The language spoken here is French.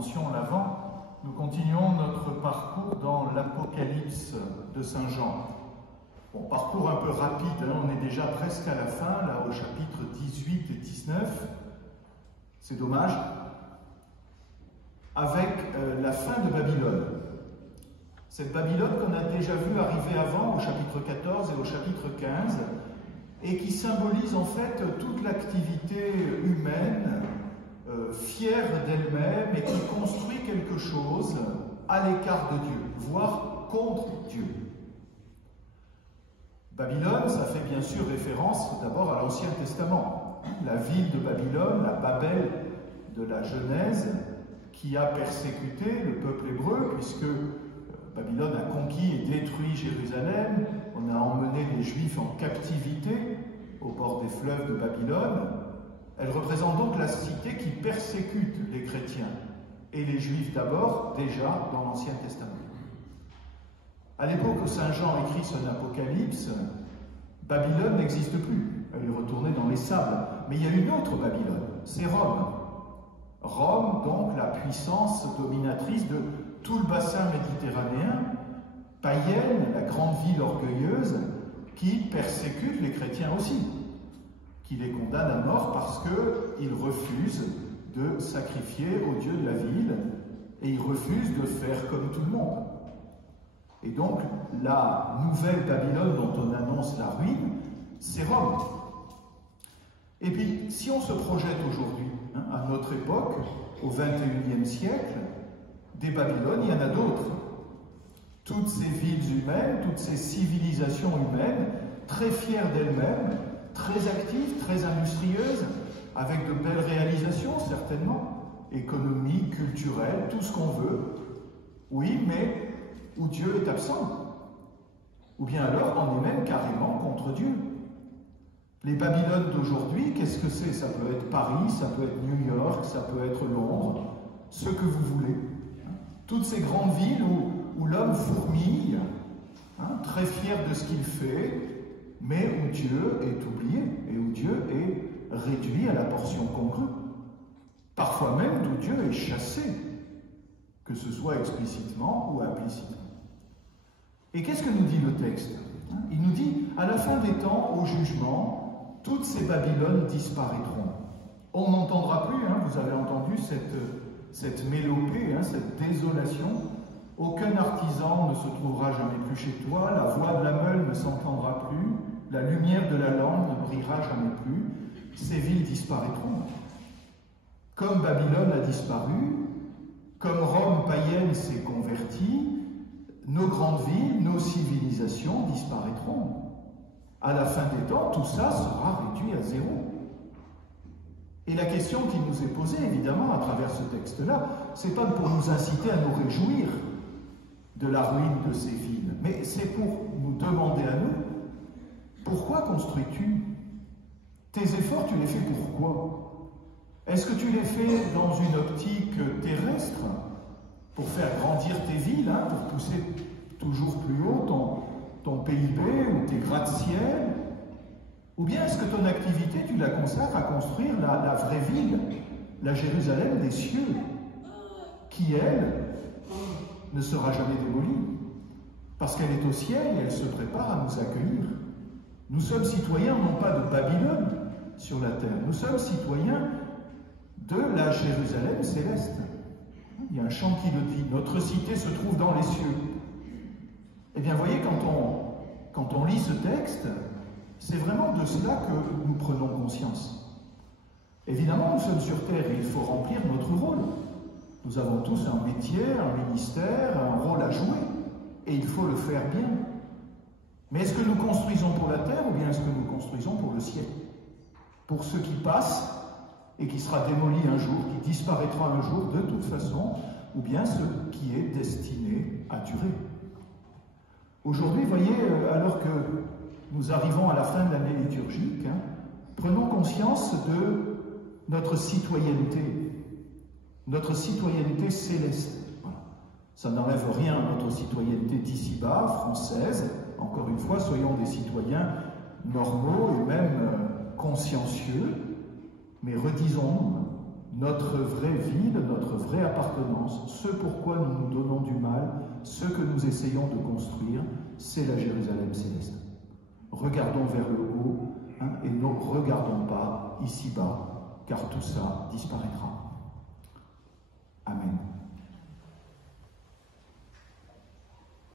commencions l'Avent, nous continuons notre parcours dans l'Apocalypse de Saint Jean. Bon, parcours un peu rapide, hein, on est déjà presque à la fin, là au chapitre 18 et 19. C'est dommage. Avec la fin de Babylone. Cette Babylone qu'on a déjà vue arriver avant, au chapitre 14 et au chapitre 15, et qui symbolise en fait toute l'activité humaine, fière d'elle-même, et qui construit quelque chose à l'écart de Dieu, voire contre Dieu. Babylone, ça fait bien sûr référence d'abord à l'Ancien Testament. La ville de Babylone, la Babel de la Genèse, qui a persécuté le peuple hébreu, puisque Babylone a conquis et détruit Jérusalem, on a emmené les Juifs en captivité au bord des fleuves de Babylone. Elle représente donc la cité qui persécute les chrétiens, et les Juifs d'abord, déjà dans l'Ancien Testament. À l'époque où Saint Jean écrit son Apocalypse, Babylone n'existe plus, elle est retournée dans les sables. Mais il y a une autre Babylone, c'est Rome. Rome, donc, la puissance dominatrice de tout le bassin méditerranéen, païenne, la grande ville orgueilleuse, qui persécute les chrétiens aussi, qui les condamne à mort parce qu'ils refusent de sacrifier au Dieu de la ville et ils refusent de faire comme tout le monde. Et donc, la nouvelle Babylone dont on annonce la ruine, c'est Rome. Et puis, si on se projette aujourd'hui, hein, à notre époque, au XXIe siècle, des Babylones, il y en a d'autres. Toutes ces villes humaines, toutes ces civilisations humaines, très fières d'elles-mêmes, très actives, très industrieuses, avec de belles réalisations, certainement, économiques, culturelles, tout ce qu'on veut. Oui, mais où Dieu est absent. Ou bien alors, on est même carrément contre Dieu. Les Babylones d'aujourd'hui, qu'est-ce que c'est? Ça peut être Paris, ça peut être New York, ça peut être Londres, ce que vous voulez. Toutes ces grandes villes où l'homme fourmille, hein, très fier de ce qu'il fait, mais où Dieu est oublié et où Dieu est réduit à la portion congrue. Parfois même d'où Dieu est chassé, que ce soit explicitement ou implicitement. Et qu'est-ce que nous dit le texte? Il nous dit, à la fin des temps, au jugement, toutes ces Babylones disparaîtront. On n'entendra plus, hein, vous avez entendu cette mélopée, hein, cette désolation. Aucun artisan ne se trouvera jamais plus chez toi, la voix de la meule ne s'entendra plus, la lumière de la lampe ne brillera jamais plus, ces villes disparaîtront. Comme Babylone a disparu, comme Rome païenne s'est convertie, nos grandes villes, nos civilisations disparaîtront. À la fin des temps, tout ça sera réduit à zéro. Et la question qui nous est posée, évidemment, à travers ce texte-là, c'est pas pour nous inciter à nous réjouir de la ruine de ces villes, mais c'est pour nous demander à nous, pourquoi construis-tu? Tes efforts, tu les fais pourquoi? Est-ce que tu les fais dans une optique terrestre, pour faire grandir tes villes, hein, pour pousser toujours plus haut ton PIB ou tes gratte-ciel? Ou bien est-ce que ton activité, tu la consacres à construire la vraie ville, la Jérusalem des cieux, qui, elle, ne sera jamais démolie, parce qu'elle est au ciel et elle se prépare à nous accueillir. Nous sommes citoyens non pas de Babylone sur la terre, nous sommes citoyens de la Jérusalem céleste. Il y a un chant qui le dit, notre cité se trouve dans les cieux. Eh bien, voyez, quand on lit ce texte, c'est vraiment de cela que nous prenons conscience. Évidemment, nous sommes sur terre et il faut remplir notre rôle. Nous avons tous un métier, un ministère, un rôle à jouer, et il faut le faire bien. Mais est-ce que nous construisons pour la terre ou bien est-ce que nous construisons pour le ciel? Pour ce qui passe et qui sera démoli un jour, qui disparaîtra un jour de toute façon, ou bien ce qui est destiné à durer. Aujourd'hui, voyez, alors que nous arrivons à la fin de l'année liturgique, hein, prenons conscience de notre citoyenneté céleste. Voilà. Ça n'enlève rien à notre citoyenneté d'ici-bas, française. Encore une fois, soyons des citoyens normaux et même consciencieux, mais redisons notre vraie ville, notre vraie appartenance. avance, ce pourquoi nous nous donnons du mal, ce que nous essayons de construire, c'est la Jérusalem céleste. Regardons vers le haut, et ne regardons pas ici-bas, car tout ça disparaîtra.